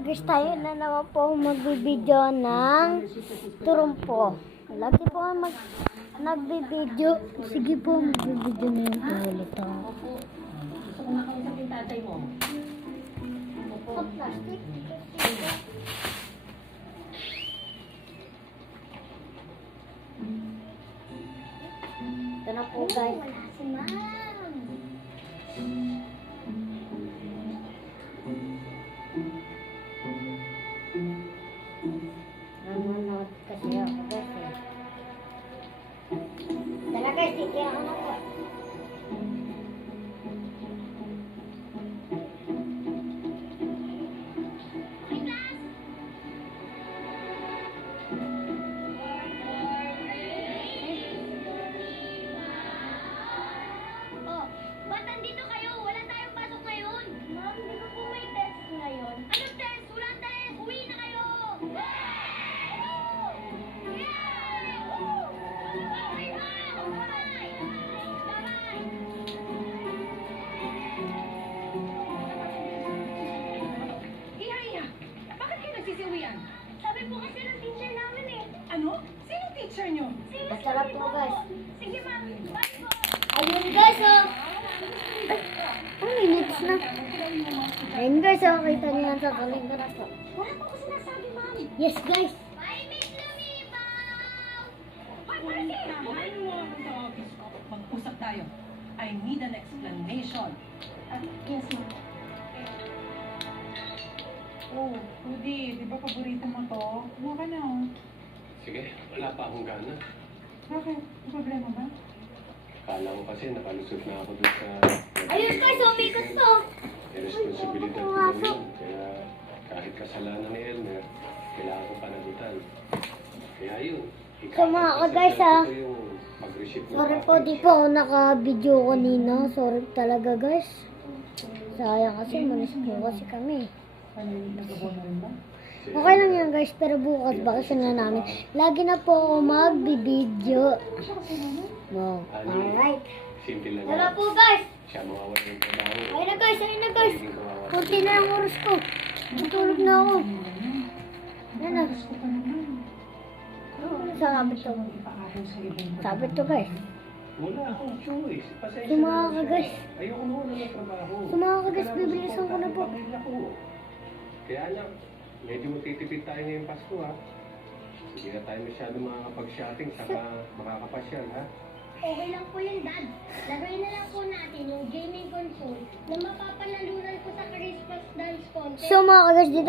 guys, tayo na naman po magbibideo ng turumpo. Lagi po nagbibideo. Sige po, magbibideo na yung ulit ako. Gusto ko makausap yung tatay mo. Sa plastic. Ito na po guys. Wala si ma'am. Nanonood kasi ako guys eh. Tara guys, sige ako na po. Oh, ba't nandito kayo? Wala tayong pasok ngayon. Ma'am, di ba po may test ngayon? Anong test? Walang test! Uwi na kayo! Iya, bakit kayo nagsisiuwian? Sabi po kasi ng teacher namin eh. Ano? Sino teacher nyo? Masarap po guys. Sige ma'am, bye po. Ayun guys oh. Ay, minutes na. Ayun guys oh, kita niyo yan sa kalingkara po. Wala po ako sinasabi ma'am. Yes guys. Bye, Miss Lumibaw! Hoy, Marcy! Kumain mo ako sa office ko. Mag-usap tayo. I need an explanation. Yes ma'am. Oh, Rudy, di ba paborito mo to? Kumuha ka na, oh. Sige, wala pa akong gana. Bakit? May problema ba? Kala ko kasi nakalusot na ako dun sa... Ayun guys, umikot to. May responsibilidad ko lang yun. Kaya kahit kasalanan ni Elmer, kailangan ko panagutan. Kaya yun. So, mga ka-guys, ah. Ito yung pag-receive ng Sorry po, package. di po ako naka-video kanina. Sorry talaga guys. Sayang kasi, malis po kasi kami. Nagkabo na rin ba? Okay lang yan guys, pero bukas bakasyon na namin. Lagi na po ako magbibideo. No. Alright. Simple lang Tara yan. po guys. Siya mawawala ng trabaho. Ayun na guys, ayun na guys. Magiging kawawa. Kunti na ang oras ko. Matulog na ako. Yan na. Gusto ka naman. Sabi to. Ipaakaw sa ibang Sabi to guys. Wala akong choice. Pasensya Sumaka na ka, siya. guys. Ayoko na wala ng trabaho. Sumaka ka, guys. Kailangan Bibilisan ko na po. suportahan yung pamilya ko. Kaya lang, medyo matitipid tayo ngayong Pasko ha. Hindi na tayo masyado makakapag-shopping saka makakapasyal ha. Okay lang po yun, Dad. Laruin na lang po natin yung gaming console na mapapanalunan ko sa Christmas dance contest. So mga ka guys, dito